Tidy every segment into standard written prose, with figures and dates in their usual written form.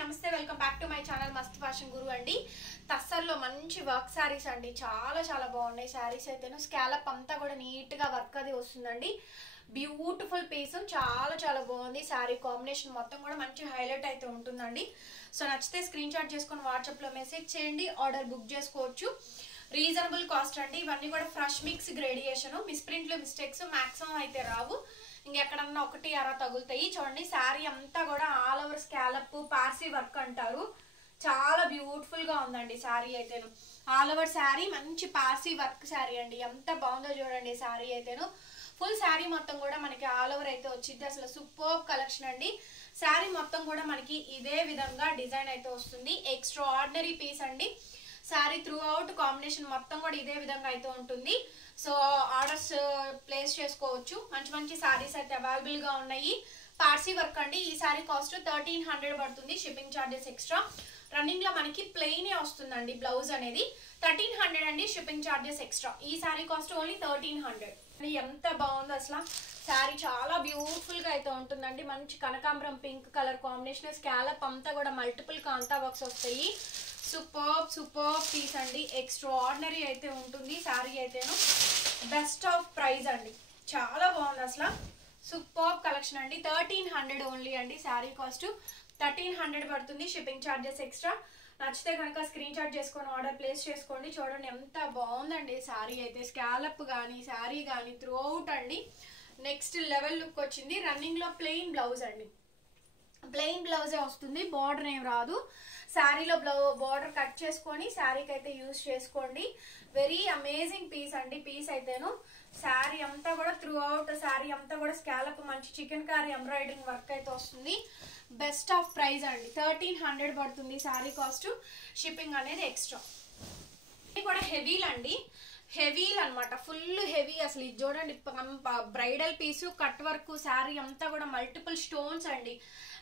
నమస్తే welcome back to my channel మస్త్ fashion గురు అండి. తస్సర్లో మంచి వర్క్ శారీస్ అండి, చాలా చాలా బాగున్నాయి శారీస్ అయితేను. స్కాలప్ అంతా కూడా నీట్ గా వర్క్ అది వస్తుందండి. బ్యూటిఫుల్ పీస్, చాలా చాలా బాగుంది. శారీ కాంబినేషన్ మొత్తం కూడా మంచి హైలైట్ అయితే ఉంటుందండి. సో నచ్చితే స్క్రీన్ షాట్ చేసుకొని వాట్సాప్ లో మెసేజ్ చేయండి, ఆర్డర్ బుక్ చేసుకోవచ్చు. రీజనబుల్ కాస్ట్ అండి. ఇవన్నీ కూడా ఫ్రెష్ మిక్స్ గ్రేడియేషన్, మిస్ప్రింట్లు మిస్టేక్స్ మాక్సిమం అయితే రావు. ఇంకెక్కడన్నా ఒకటి అర తగులుతాయి. చూడండి శారీ అంతా కూడా all over scallop Parsi work అంటారు. చాలా బ్యూటిఫుల్ గా ఉందండి శారీ అయితేను. ఆల్ ఓవర్ శారీ మంచి పార్సీ వర్క్ శారీ అండి. ఎంత బాగుందో చూడండి శారీ అయితేను. ఫుల్ శారీ మొత్తం కూడా మనకి ఆల్ ఓవర్ అయితే వచ్చింది. అసలు సూపర్ కలెక్షన్ అండి. శారీ మొత్తం కూడా మనకి ఇదే విధంగా డిజైన్ అయితే వస్తుంది. ఎక్స్ట్రా ఆర్డినరీ పీస్ అండి. శారీ త్రూ అవుట్ కాంబినేషన్ మొత్తం కూడా ఇదే విధంగా అయితే ఉంటుంది. సో ఆర్డర్స్ ప్లేస్ చేసుకోవచ్చు. మంచి మంచి శారీస్ అయితే అవైలబుల్ గా ఉన్నాయి. పార్సీ వర్క్ అండి. ఈ శారీ కాస్ట్ 1300 పడుతుంది, షిప్పింగ్ ఛార్జెస్ ఎక్స్ట్రా. రన్నింగ్ లో మనకి ప్లెయిన్ వస్తుందండి బ్లౌజ్ అనేది. 1300 అండి, షిప్పింగ్ ఛార్జెస్ ఎక్స్ట్రా. ఈ శారీ కాస్ట్ ఓన్లీ 1300. ఎంత బాగుందో అసలు శారీ, చాలా బ్యూటిఫుల్ గా అయితే ఉంటుందండి. మంచి కనకాంబరం పింక్ కలర్ కాంబినేషన్, స్కాలప్ అంతా కూడా మల్టిపుల్ కాంతా వర్క్స్ వస్తాయి. సూపర్ పీస్ అండి. ఎక్స్ట్రా ఆర్డినరీ అయితే ఉంటుంది శారీ అయితేను. బెస్ట్ ఆఫ్ ప్రైస్ అండి, చాలా బాగుంది అసలు. సూపర్ కలెక్షన్ అండి. 1300 ఓన్లీ అండి. శారీ కాస్ట్ 1300 పడుతుంది, షిప్పింగ్ ఛార్జెస్ ఎక్స్ట్రా. నచ్చితే కనుక స్క్రీన్ షాట్ చేసుకొని ఆర్డర్ ప్లేస్ చేసుకోండి. చూడండి ఎంత బాగుందండి శారీ అయితే. స్కాలప్ కానీ శారీ కానీ త్రూ అవుట్ అండి నెక్స్ట్ లెవెల్ లుక్ వచ్చింది. రన్నింగ్ లో ప్లెయిన్ బ్లౌజ్ అండి. ప్లెయిన్ బ్లౌజే వస్తుంది, బార్డర్ ఏం రాదు. శారీలో బార్డర్ కట్ చేసుకొని శారీకి అయితే యూజ్ చేసుకోండి. వెరీ అమేజింగ్ పీస్ అండి. పీస్ అయితేను శారీ అంతా కూడా త్రూ అవుట్ శారీ అంతా కూడా స్కాలప్ మంచి చికెన్ కారీ ఎంబ్రాయిడరింగ్ వర్క్ అయితే వస్తుంది. బెస్ట్ ఆఫ్ ప్రైస్ అండి. 1300 పడుతుంది శారీ కాస్ట్, షిప్పింగ్ అనేది ఎక్స్ట్రా. ఇది కూడా హెవీలు అండి, హెవీలు అనమాట. ఫుల్ హెవీ అసలు. ఇది చూడండి బ్రైడల్ పీసు, కట్ వర్క్ శారీ అంతా కూడా మల్టిపుల్ స్టోన్స్ అండి.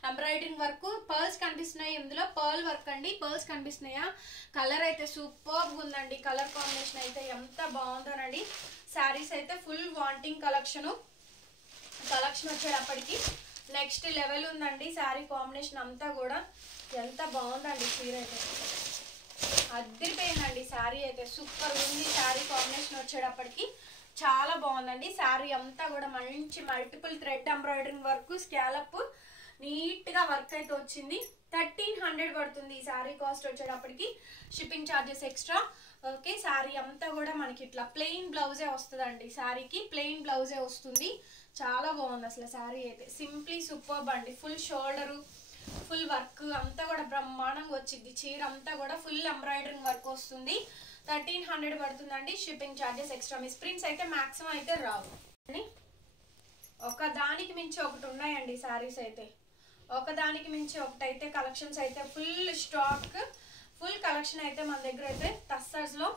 ఎంబ్రాయిడరింగ్ వర్క్, పర్ల్స్ కనిపిస్తున్నాయి. ఇందులో పర్ల్ వర్క్ అండి. పర్ల్స్ కనిపిస్తున్నాయా? కలర్ అయితే సూపర్ ఉందండి. కలర్ కాంబినేషన్ అయితే ఎంత బాగుందోనండి. శారీస్ అయితే ఫుల్ వాంటింగ్ కలెక్షన్ వచ్చేటప్పటికి నెక్స్ట్ లెవెల్ ఉందండి. శారీ కాంబినేషన్ అంతా కూడా ఎంత బాగుందండి. చీర అయితే అదిరిపోయిందండి. శారీ అయితే సూపర్ ఉంది. శారీ కాంబినేషన్ వచ్చేటప్పటికి చాలా బాగుందండి. శారీ అంతా కూడా మంచి multiple thread embroidering work, scallop neat గా వర్క్ అయితే వచ్చింది. 1300 పడుతుంది ఈ శారీ కాస్ట్ వచ్చేటప్పటికి, shipping charges extra. Okay, sari అంతా కూడా మనకి ఇట్లా ప్లెయిన్ బ్లౌజే వస్తుందండి. శారీకి ప్లెయిన్ బ్లౌజే వస్తుంది. చాలా బాగుంది అసలు శారీ అయితే. సింప్లీ సూపర్బ్ అండి. ఫుల్ షోల్డరు, ఫుల్ వర్క్ అంతా కూడా బ్రహ్మాండంగా వచ్చింది. చీర అంతా కూడా ఫుల్ ఎంబ్రాయిడరింగ్ వర్క్ వస్తుంది. 1300 పడుతుందండి, shipping charges extra. Miss prints అయితే మాక్సిమం అయితే రావు. ఒక దానికి మించి ఒకటి ఉన్నాయండి శారీస్ అయితే. ఒకదానికి మించి ఒకటి అయితే కలెక్షన్స్ అయితే ఫుల్ స్టాక్, ఫుల్ కలెక్షన్ అయితే మన దగ్గర అయితే టస్సర్స్ లో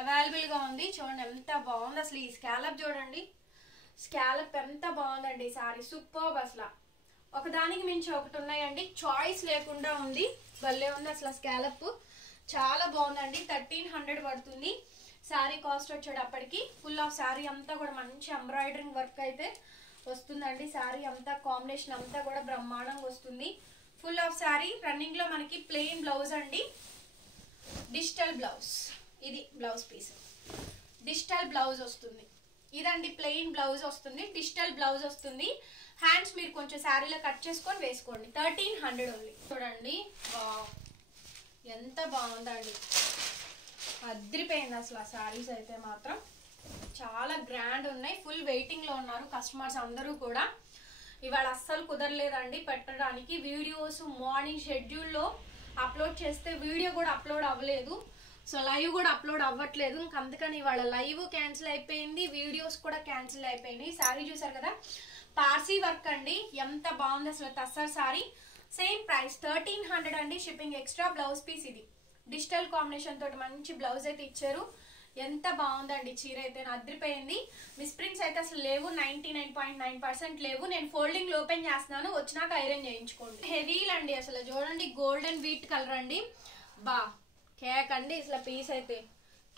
అవైలబుల్ గా ఉంది. చూడండి ఎంత బాగుంది అసలు. ఈ స్కాలప్ చూడండి, స్కాలప్ ఎంత బాగుందండి. శారీ సూపర్ అసలు. ఒకదానికి మించి ఒకటి ఉన్నాయండి, చాయిస్ లేకుండా ఉంది. భలే ఉంది అసలు. స్కాలప్ చాలా బాగుందండి. 1300 పడుతుంది శారీ కాస్ట్ వచ్చేటప్పటికి. ఫుల్ ఆఫ్ శారీ అంతా కూడా మంచి ఎంబ్రాయిడరింగ్ వర్క్ అయితే వస్తుందండి. శారీ అంతా కాంబినేషన్ అంతా కూడా బ్రహ్మాండంగా వస్తుంది. Full of sari. రన్నింగ్ లో మనకి ప్లెయిన్ బ్లౌజ్ అండి, డిజిటల్ బ్లౌజ్. ఇది బ్లౌజ్ పీస్, డిజిటల్ బ్లౌజ్ వస్తుంది. ఇదండి ప్లెయిన్ బ్లౌజ్ వస్తుంది, డిజిటల్ బ్లౌజ్ వస్తుంది. హ్యాండ్స్ మీరు కొంచెం శారీలో కట్ చేసుకొని వేసుకోండి. 1300 ఓన్లీ. చూడండి ఎంత బాగుందండి. అదిరిపోయింది అసలు ఆ శారీస్ అయితే మాత్రం. చాలా గ్రాండ్ ఉన్నాయి. ఫుల్ వెయిటింగ్ లో ఉన్నారు కస్టమర్స్ అందరూ కూడా. ఇవాళ అస్సలు కుదరలేదండి పెట్టడానికి. వీడియోస్ మార్నింగ్ షెడ్యూల్లో అప్లోడ్ చేస్తే వీడియో కూడా అప్లోడ్ అవ్వలేదు. సో లైవ్ కూడా అప్లోడ్ అవ్వట్లేదు. ఇంక అందుకని ఇవాళ లైవ్ క్యాన్సిల్ అయిపోయింది, వీడియోస్ కూడా క్యాన్సిల్ అయిపోయినాయి. శారీ చూసారు కదా, పార్సీ వర్క్ అండి. ఎంత బాగుంది అసలు టస్సర్ శారీ. సేమ్ ప్రైస్ 1300 అండి, షిప్పింగ్ ఎక్స్ట్రా. బ్లౌజ్ పీస్ ఇది డిజిటల్ కాంబినేషన్ తోటి మంచి బ్లౌజ్ అయితే ఇచ్చారు. ఎంత బాగుందండి చీర అయితే. అదిరిపోయింది. మిస్ ప్రింట్స్ అయితే అసలు లేవు, 99.9% లేవు. నేను ఫోల్డింగ్ ఓపెన్ చేస్తున్నాను, వచ్చినాక ఐరన్ చేయించుకోండి. హెవీలు అండి అసలు. చూడండి గోల్డెన్ వీట్ కలర్ అండి. బా కేక్ అండి అసలు. పీస్ అయితే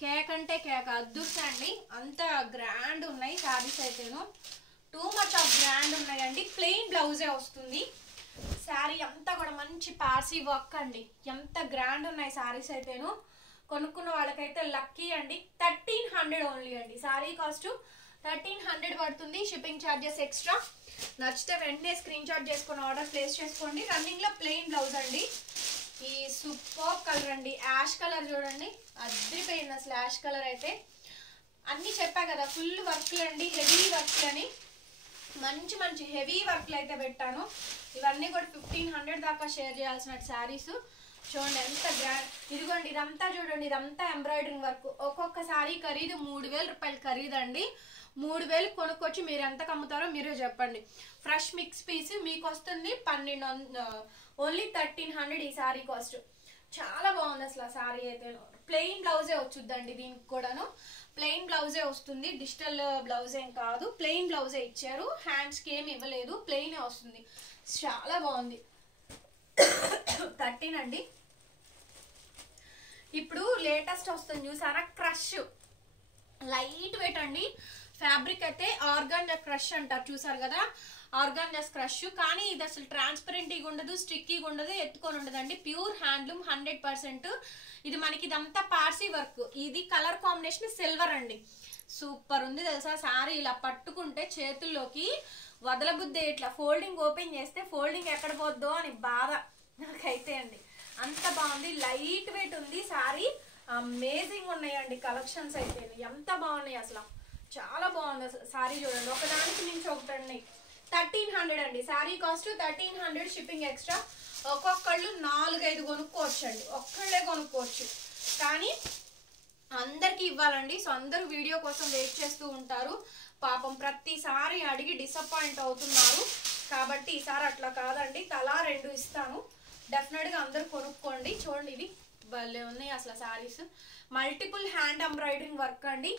కేక్ అంటే కేక్, అద్దుర్సండి. అంత గ్రాండ్ ఉన్నాయి శారీస్ అయితేను. టూ మచ్ ఆఫ్ గ్రాండ్ ఉన్నాయండి. ప్లెయిన్ బ్లౌజే వస్తుంది. శారీ అంతా కూడా మంచి పార్సీ వర్క్ అండి. ఎంత గ్రాండ్ ఉన్నాయి శారీస్ అయితేను. కొనుక్కున్న వాళ్ళకైతే లక్కీ అండి. 1300 ఓన్లీ అండి. శారీ కాస్ట్ 1300 పడుతుంది. Shipping charges extra. నచ్చితే వెంటనే స్క్రీన్ షాట్ చేసుకుని ఆర్డర్ ప్లేస్ చేసుకోండి. రన్నింగ్ లో ప్లెయిన్ బ్లౌజ్ అండి. ఈ సూపర్ కలర్ అండి, యాష్ కలర్ చూడండి, అద్రిపోయింది అసలు. యాష్ కలర్ అయితే అన్ని చెప్పా కదా, ఫుల్ వర్క్లు అండి, హెవీ వర్క్లు అని. మంచి మంచి హెవీ వర్క్లు అయితే పెట్టాను. ఇవన్నీ కూడా 1500 దాకా షేర్ చేయాల్సిన శారీస్. చూడండి ఎంత గ్రాండ్. ఇదిగోండి ఇదంతా చూడండి, ఇదంతా ఎంబ్రాయిడరింగ్ వర్క్. ఒక్కొక్క శారీ ఖరీదు 3000 రూపాయలు ఖరీదండి. 3000 కొనుక్కొచ్చి మీరు ఎంతకు అమ్ముతారో మీరే చెప్పండి. ఫ్రెష్ మిక్స్ పీస్ మీకు వస్తుంది 1200, ఓన్లీ 1300 ఈ శారీ కాస్ట్. చాలా బాగుంది అసలు ఆ శారీ అయితే. ప్లెయిన్ బ్లౌజే వచ్చుద్దండి దీనికి కూడాను. ప్లెయిన్ బ్లౌజే వస్తుంది, డిజిటల్ బ్లౌజ్ ఏం కాదు, ప్లెయిన్ బ్లౌజే ఇచ్చారు. హ్యాండ్స్కి ఏమి ఇవ్వలేదు, ప్లెయినే వస్తుంది. చాలా బాగుంది. 13 అండి. ఇప్పుడు లేటెస్ట్ వస్తుంది చూసారా, క్రష్. లైట్ వెయిట్ అండి. ఫ్యాబ్రిక్ అయితే ఆర్గాన్జా క్రష్ అంటారు, చూసారు కదా, ఆర్గాన్జా క్రష్. కానీ ఇది అసలు ట్రాన్స్పరెంట్గా ఉండదు, స్టిక్కీగా ఉండదు, ఎత్తుకొని ఉండదండి. Pure handloom 100%. ఇది మనకి ఇదంతా పార్సీ వర్క్. ఇది కలర్ కాంబినేషన్ సిల్వర్ అండి. సూపర్ ఉంది తెలుసా శారీ. ఇలా పట్టుకుంటే చేతుల్లోకి వదలబుద్దే. ఇట్లా ఫోల్డింగ్ ఓపెన్ చేస్తే ఫోల్డింగ్ ఎక్కడ పోద్దో అని బాధ నాకైతే అండి. అంత బాగుంది. లైట్ వెయిట్ ఉంది శారీ. అమేజింగ్ ఉన్నాయండి కలెక్షన్స్ అయితే. ఎంత బాగున్నాయి అసలు, చాలా బాగుంది అసలు శారీ. చూడండి ఒకదానికి మించి ఒకటి ఉన్నాయి. 1300 అండి శారీ కాస్ట్. 1300 shipping extra. ఒక్కొక్కళ్ళు 4-5 కొనుక్కోవచ్చు అండి, ఒక్కళ్ళే కొనుక్కోవచ్చు. కానీ అందరికి ఇవ్వాలండి. సో అందరూ వీడియో కోసం వెయిట్ చేస్తూ ఉంటారు పాపం. ప్రతిసారి అడిగి డిసప్పాయింట్ అవుతున్నారు. కాబట్టి ఈసారి అట్లా కాదండి, తలా 2 ఇస్తాను. డెఫినెట్గా అందరు కొనుక్కోండి. చూడండి ఇవి భలే ఉన్నాయి అసలు saris. Multiple hand embroidering work అండి.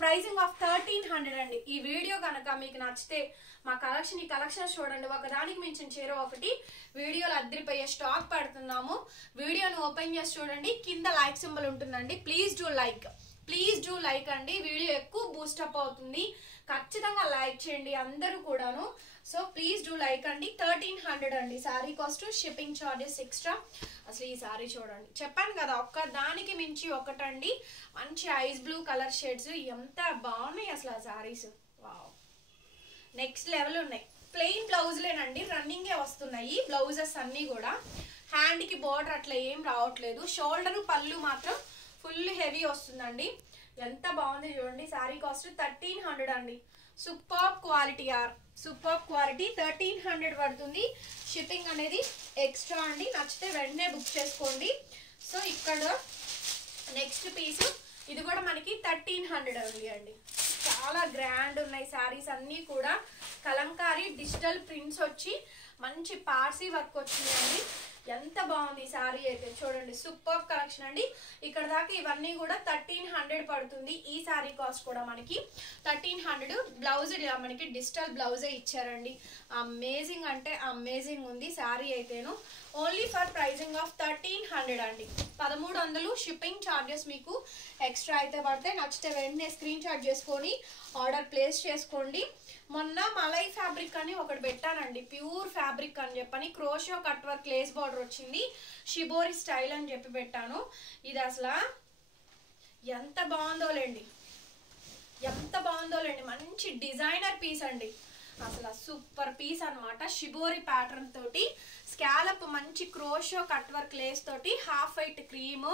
ప్రైసింగ్ ఆఫ్ 1300 అండి. ఈ వీడియో కనుక మీకు నచ్చితే మా కలెక్షన్, ఈ కలెక్షన్స్ చూడండి, ఒకదానికి మించిన చీర ఒకటి. వీడియోలో అద్దరిపోయే స్టాక్ పెడుతున్నాము. వీడియోని ఓపెన్ చేసి చూడండి, కింద లైక్ సింబల్ ఉంటుందండి. Please do like, please do like అండి. వీడియో ఎక్కువ బూస్టప్ అవుతుంది, ఖచ్చితంగా లైక్ చేయండి అందరూ కూడాను. సో ప్లీజ్ డూ లైక్ అండి. 1300 అండి sari cost. Shipping charges extra. అసలు ఈ శారీ చూడండి, చెప్పాను కదా ఒక్క దానికి మించి ఒకటండి. మంచి ఐస్ బ్లూ కలర్ షేడ్స్, ఎంత బాగున్నాయి అసలు ఆ శారీస్. వావ్, నెక్స్ట్ లెవెల్ ఉన్నాయి. ప్లెయిన్ బ్లౌజ్లేనండి, రన్నింగే వస్తున్నాయి బ్లౌజెస్ అన్నీ కూడా. హ్యాండ్కి బోర్డర్ అట్లా ఏం రావట్లేదు. షోల్డర్ పళ్ళు మాత్రం ఫుల్ హెవీ వస్తుందండి. ఎంత బాగుంది చూడండి. శారీ కాస్ట్ 1300 అండి. Super quality are super quality. 1300 పడుతుంది. షిప్పింగ్ అనేది ఎక్స్ట్రా అండి. నచ్చితే వెంటనే బుక్ చేసుకోండి. సో ఇక్కడ నెక్స్ట్ పీస్, ఇది కూడా మనకి 1300 ఉంది అండి. చాలా గ్రాండ్ ఉన్నాయి శారీస్ అన్నీ కూడా. కలంకారీ డిజిటల్ ప్రింట్స్ వచ్చి మంచి పార్సీ వర్క్ వచ్చినాయండి. ఎంత బాగుంది ఈ శారీ అయితే. చూడండి సూపర్ కలెక్షన్ అండి. ఇక్కడ దాకా ఇవన్నీ కూడా 1300 పడుతుంది. ఈ శారీ కాస్ట్ కూడా మనకి 1300. బ్లౌజ్ మనకి డిజిటల్ బ్లౌజే ఇచ్చారండి. అమేజింగ్ అంటే అమేజింగ్ ఉంది శారీ అయితేను. ఓన్లీ ఫర్ ప్రైజింగ్ ఆఫ్ 1300 అండి. 1300. షిప్పింగ్ ఛార్జెస్ మీకు ఎక్స్ట్రా అయితే పడతాయి. నచ్చితే వెంటనే స్క్రీన్ షాట్ చేసుకొని ఆర్డర్ ప్లేస్ చేసుకోండి. మొన్న మలై ఫ్యాబ్రిక్ అని ఒకటి పెట్టానండి, ప్యూర్ ఫ్యాబ్రిక్ అని చెప్పని. Crochet cut work lace border వచ్చింది, షిబోరి స్టైల్ అని చెప్పి పెట్టాను. ఇది అసలు ఎంత బాగుందోలేండి, ఎంత బాగుందోలేండి. మంచి డిజైనర్ పీస్ అండి అసలు. సూపర్ పీస్ అనమాట. షిబోరి ప్యాటర్న్ తోటి స్కాలప్ మంచి క్రోషో కట్ వర్క్ లేస్ తోటి హాఫ్ వైట్ క్రీమ్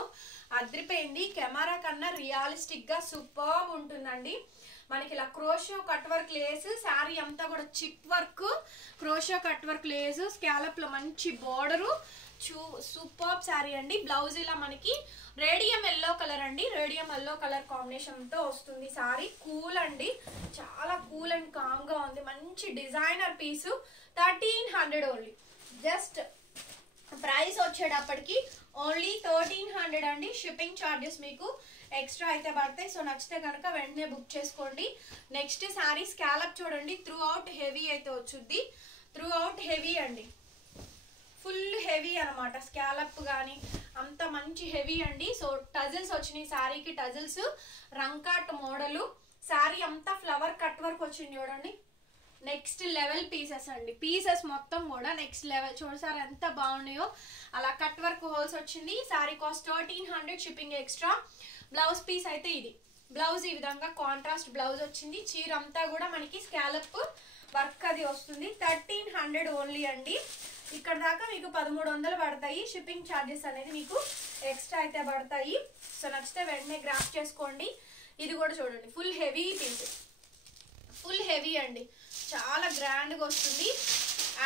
అదిరిపోయింది. కెమెరా కన్నా రియలిస్టిక్ గా సూపర్ ఉంటుందండి. మనకి ఇలా crochet cut work lace, sari అంతా కూడా chip work, crochet cut work lace, scallop లో మంచి బోర్డరు. సూపర్ శారీ అండి. బ్లౌజ్ ఇలా మనకి రేడియం ఎల్లో కలర్ అండి, రేడియం ఎల్లో కలర్ కాంబినేషన్ తో వస్తుంది శారీ. కూల్ అండి, చాలా కూల్ అండ్ కామ్ గా ఉంది. మంచి డిజైనర్ పీసు. 1300 ఓన్లీ. జస్ట్ ప్రైస్ వచ్చేటప్పటికి ఓన్లీ 1300 అండి. షిప్పింగ్ ఛార్జెస్ మీకు ఎక్స్ట్రా అయితే పడతాయి. సో నచ్చితే కనుక వెంటనే బుక్ చేసుకోండి. నెక్స్ట్ శారీ స్కాలప్ చూడండి, త్రూ అవుట్ హెవీ అయితే వచ్చుద్ది. త్రూ అవుట్ హెవీ అండి, ఫుల్ హెవీ అనమాట. స్కాలప్ కానీ అంత మంచి హెవీ అండి. సో టజిల్స్ వచ్చినాయి శారీకి, టజిల్స్ రంకాట్ మోడలు. శారీ అంతా ఫ్లవర్ కట్ వర్క్ వచ్చింది చూడండి. నెక్స్ట్ లెవెల్ పీసెస్ అండి. పీసెస్ మొత్తం కూడా నెక్స్ట్ లెవెల్. చూసారా ఎంత బాగున్నాయో. అలా కట్ వర్క్ హోల్స్ వచ్చింది. Sari cost 1300 shipping extra. Blouse piece అయితే ఇది. బ్లౌజ్ ఈ విధంగా కాంట్రాస్ట్ బ్లౌజ్ వచ్చింది. చీర అంతా కూడా మనకి స్కాలప్ వర్క్ అది వస్తుంది. 1300 ఓన్లీ అండి. ఇక్కడ దాకా మీకు 1300 పడతాయి. షిప్పింగ్ ఛార్జెస్ అనేది మీకు ఎక్స్ట్రా అయితే పడతాయి. సో నచ్చితే వెంటనే గ్రాప్ చేసుకోండి. ఇది కూడా చూడండి, full heavy piece, full heavy అండి, చాలా గ్రాండ్గా వస్తుంది.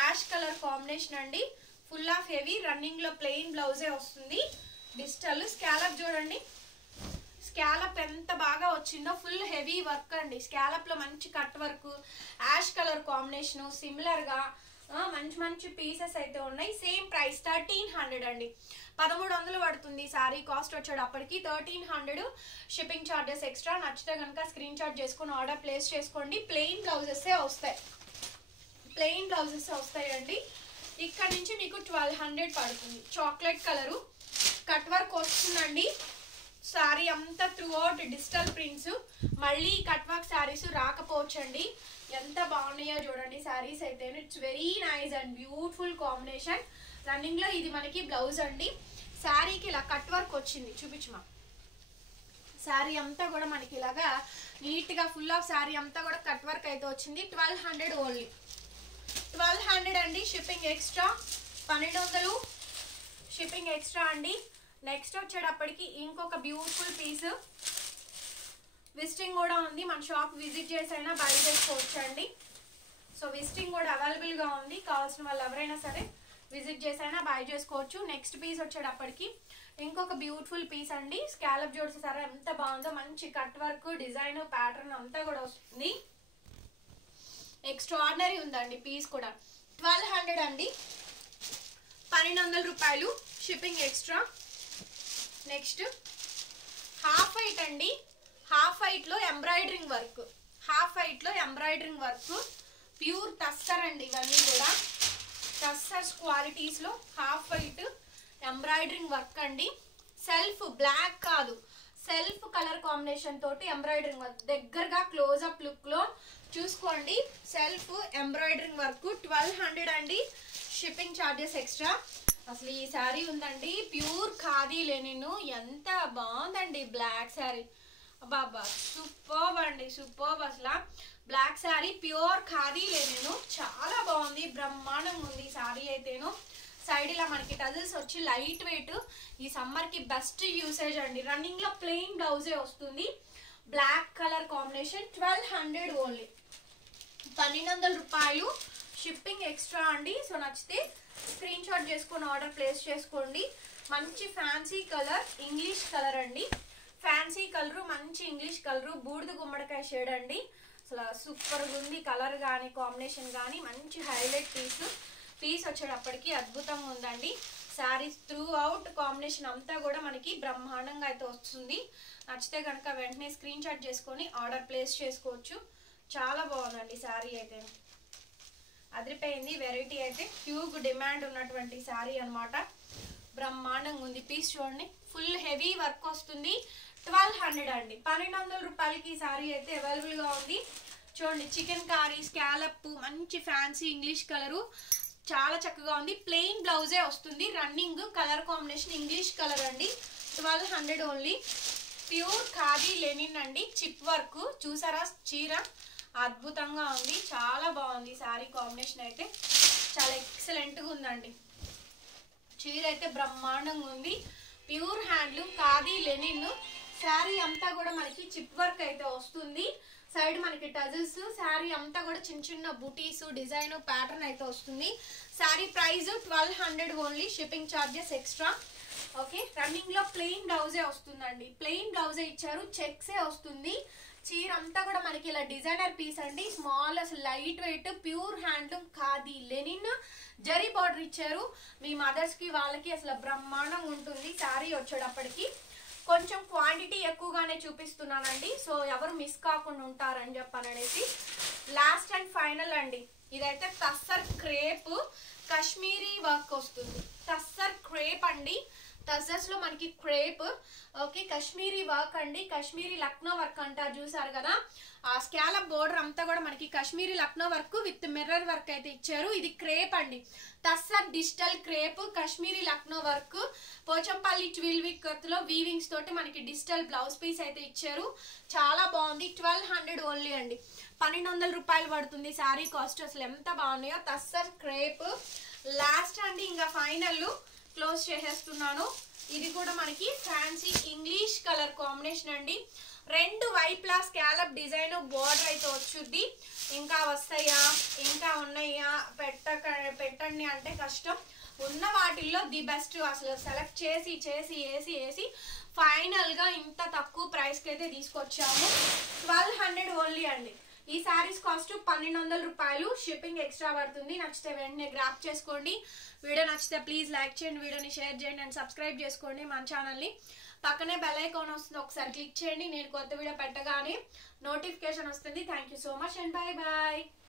యాష్ కలర్ కాంబినేషన్ అండి, ఫుల్ ఆఫ్ హెవీ. రన్నింగ్లో ప్లెయిన్ బ్లౌజే వస్తుంది. డిజిటల్ స్కాలప్ చూడండి, స్కాలప్ ఎంత బాగా వచ్చిందో. ఫుల్ హెవీ వర్క్ అండి. స్కాలప్లో మంచి cut work, ash colour combination, సిమిలర్గా మంచి మంచి పీసెస్ అయితే ఉన్నాయి. సేమ్ ప్రైస్ 1300 అండి. 1300 పడుతుంది. సారీ కాస్ట్ వచ్చేటప్పటికి 1300. Shipping charges extra. నచ్చితే కనుక స్క్రీన్ షాట్ చేసుకుని ఆర్డర్ ప్లేస్ చేసుకోండి. ప్లెయిన్ బ్లౌజెసే వస్తాయి, ప్లెయిన్ బ్లౌజెస్ వస్తాయండి. ఇక్కడ నుంచి మీకు 1200 పడుతుంది. చాక్లెట్ కలరు కట్ వర్క్ వస్తుందండి. సారీ అంతా త్రూ అవుట్ డిజిటల్ ప్రింట్స్. మళ్ళీ కట్ వర్క్ శారీస్ రాకపోవచ్చండి. ఎంత బాగున్నాయో చూడండి శారీస్ అయితే. It's very nice and beautiful combination. Running లో ఇది మనకి బ్లౌజ్ అండి. శారీకి ఇలా కట్ వర్క్ వచ్చింది, చూపించమా. శారీ అంతా కూడా మనకి ఇలాగా నీట్ గా ఫుల్ ఆఫ్ శారీ అంతా కూడా కట్ వర్క్ అయితే వచ్చింది. 1200 ఓన్లీ. 1200 అండి. షిప్పింగ్ ఎక్స్ట్రా 1200 షిప్పింగ్ ఎక్స్ట్రా అండి. నెక్స్ట్ వచ్చేటప్పటికి ఇంకొక బ్యూటిఫుల్ పీస్. విజిటింగ్ కూడా ఉంది. మన షాప్ విజిట్ చేసైనా బై చేసుకోవచ్చు అండి. సో విజిటింగ్ కూడా అవైలబుల్గా ఉంది. కావాల్సిన వాళ్ళు ఎవరైనా సరే విజిట్ చేసైనా బై చేసుకోవచ్చు. నెక్స్ట్ పీస్ వచ్చేటప్పటికి ఇంకొక బ్యూటిఫుల్ పీస్ అండి. స్కాలప్ జోడ్స్ సరే ఎంత బాగుందో. మంచి కట్ వర్క్, డిజైన్, ప్యాటర్న్ అంతా కూడా వస్తుంది. ఎక్స్ట్రాడినరీ ఉందండి పీస్ కూడా. 1200 అండి. 1200 రూపాయలు shipping extra. Next half white అండి. హాఫ్ వైట్ లో ఎంబ్రాయిడరింగ్ వర్క్, హాఫ్ వైట్ లో ఎంబ్రాయిడరింగ్ వర్క్, ప్యూర్ టస్సర్ అండి. ఇవన్నీ కూడా టస్సర్స్ క్వాలిటీస్ లో హాఫ్ వైట్ ఎంబ్రాయిడరింగ్ వర్క్ అండి. సెల్ఫ్ బ్లాక్ కాదు, సెల్ఫ్ కలర్ కాంబినేషన్ తోటి ఎంబ్రాయిడరింగ్ వర్క్. దగ్గరగా క్లోజ్అప్ లుక్ లో చూసుకోండి. సెల్ఫ్ ఎంబ్రాయిడరింగ్ వర్క్ 1200 అండి. Shipping charges extra. అసలు ఈ శారీ ఉందండి, ప్యూర్ ఖాదీ లెనిన్. ఎంత బాగుందండి బ్లాక్ శారీ. బాబా సూపర్బ్ అండి, సూపర్బ్. అసలు black sari pure khadi linen, చాలా బాగుంది, బ్రహ్మాండంగా ఉంది శారీ అయితేను. సైడ్ ఇలా మనకి టజిల్స్ వచ్చి లైట్ వెయిట్. ఈ సమ్మర్ కి బెస్ట్ యూసేజ్ అండి. రన్నింగ్ లో ప్లెయిన్ బ్లౌజే వస్తుంది. Black colour combination. 1200 ఓన్లీ. 1200 రూపాయలు. షిప్పింగ్ ఎక్స్ట్రా అండి. సో నచ్చితే స్క్రీన్ షాట్ చేసుకొని ఆర్డర్ ప్లేస్ చేసుకోండి. మంచి ఫ్యాన్సీ కలర్, ఇంగ్లీష్ కలర్ అండి. ఫ్యాన్సీ కలరు, మంచి ఇంగ్లీష్ కలరు, బూడిద గుమ్మడికాయ షేడ్ అండి. అసలు సూపర్గా ఉంది. కలర్ కానీ కాంబినేషన్ కానీ మంచి హైలైట్ పీస్. పీస్ వచ్చేటప్పటికి అద్భుతంగా ఉందండి. శారీస్ త్రూ అవుట్ కాంబినేషన్ అంతా కూడా మనకి బ్రహ్మాండంగా అయితే వస్తుంది. నచ్చితే కనుక వెంటనే స్క్రీన్ షాట్ చేసుకొని ఆర్డర్ ప్లేస్ చేసుకోవచ్చు. చాలా బాగుందండి శారీ అయితే. అదిరిపోయింది. వెరైటీ అయితే హ్యూజ్ డిమాండ్ ఉన్నటువంటి శారీ అనమాట. బ్రహ్మాండంగా ఉంది. పీస్ చూడండి, ఫుల్ హెవీ వర్క్ వస్తుంది. 1200 అండి. 1200 రూపాయలకి ఈ శారీ అయితే అవైలబుల్గా ఉంది. చూడండి, చికెన్ కారీ, స్కాలప్, మంచి ఫ్యాన్సీ ఇంగ్లీష్ కలరు, చాలా చక్కగా ఉంది. ప్లెయిన్ బ్లౌజే వస్తుంది. Running colour combination English colour అండి. 1200 ఓన్లీ. ప్యూర్ ఖాదీ లెనిన్ అండి. చిప్ వర్క్ చూసారా. చీర అద్భుతంగా ఉంది, చాలా బాగుంది. శారీ కాంబినేషన్ అయితే చాలా ఎక్సలెంట్గా ఉందండి. చీర అయితే బ్రహ్మాండంగా ఉంది. Pure handloom khadi linen. Sari అంతా కూడా మనకి చిప్ వర్క్ అయితే వస్తుంది. సైడ్ మనకి టజిల్స్. శారీ అంతా కూడా చిన్న చిన్న బూటీస్, డిజైన్, ప్యాటర్న్ అయితే వస్తుంది. Sari price 1200 only. Shipping charges extra. Okay. Running లో ప్లెయిన్ బ్లౌజే వస్తుందండి. ప్లెయిన్ బ్లౌజే ఇచ్చారు, చెక్సే వస్తుంది. చీర అంతా కూడా మనకి ఇలా డిజైనర్ పీస్ అండి. స్మాల్, అసలు light weight, pure handloom khadi linen. Zari border ఇచ్చారు. మీ మదర్స్ కి వాళ్ళకి అసలు బ్రహ్మాండంగా ఉంటుంది. శారీ వచ్చేటప్పటికి కొంచెం క్వాంటిటీ ఎక్కువగానే చూపిస్తున్నానండి. సో ఎవరు మిస్ కాకుండా ఉంటారని చెప్పాననేసి. లాస్ట్ అండ్ ఫైనల్ అండి. ఇదైతే టస్సర్ క్రేప్, కాశ్మీరీ వర్క్ వస్తుంది. టస్సర్ క్రేప్ అండి. టసర్స్ లో మనకి క్రేప్, ఓకే, కాశ్మీరీ వర్క్ అండి, కాశ్మీరీ లక్నో వర్క్ అంటారు చూసారు కదా, ఆ స్కాలప్ బోర్డర్ అంతా కూడా మనకి Kashmiri Lucknow work with mirror work అయితే ఇచ్చారు. ఇది క్రేప్ అండి, tussar digital crepe Kashmiri Lucknow work, Pochampally twill విక్ లో వీవింగ్స్ తోటి మనకి డిజిటల్ బ్లౌజ్ పీస్ అయితే ఇచ్చారు. చాలా బాగుంది. 1200 ఓన్లీ అండి, 1200 రూపాయలు పడుతుంది శారీ కాస్ట్. అసలు ఎంత బాగున్నాయో. టస్సర్ క్రేప్ లాస్ట్ అండి, ఇంకా ఫైనల్ క్లోజ్ చేసేస్తున్నాను. ఇది కూడా మనకి ఫ్యాన్సీ ఇంగ్లీష్ కలర్ కాంబినేషన్ అండి. 2 వైపులా స్కాలప్ డిజైన్ బోర్డర్ అయితే వచ్చుద్ది. ఇంకా వస్తాయా, ఇంకా ఉన్నాయా, పెట్టండి అంటే కష్టం. ఉన్న వాటిల్లో ది బెస్ట్. అసలు సెలెక్ట్ చేసి చేసి వేసి వేసి ఫైనల్ గా ఇంత తక్కువ ప్రైస్ కి అయితే తీసుకొచ్చాము. 1200 ఓన్లీ అండి. ఈ సారీస్ కాస్ట్ 1200 రూపాయలు. షిప్పింగ్ ఎక్స్ట్రా పడుతుంది. నచ్చితే వెంటనే గ్రాప్ చేసుకోండి. వీడియో నచ్చితే ప్లీజ్ లైక్ చేయండి, వీడియోని షేర్ చేయండి అండ్ సబ్స్క్రైబ్ చేసుకోండి మన ఛానల్ని. పక్కనే బెల్ ఐకాన్ వస్తుంది, ఒకసారి క్లిక్ చేయండి. నేను కొత్త వీడియో పెట్టగానే నోటిఫికేషన్ వస్తుంది. Thank you so much and bye bye.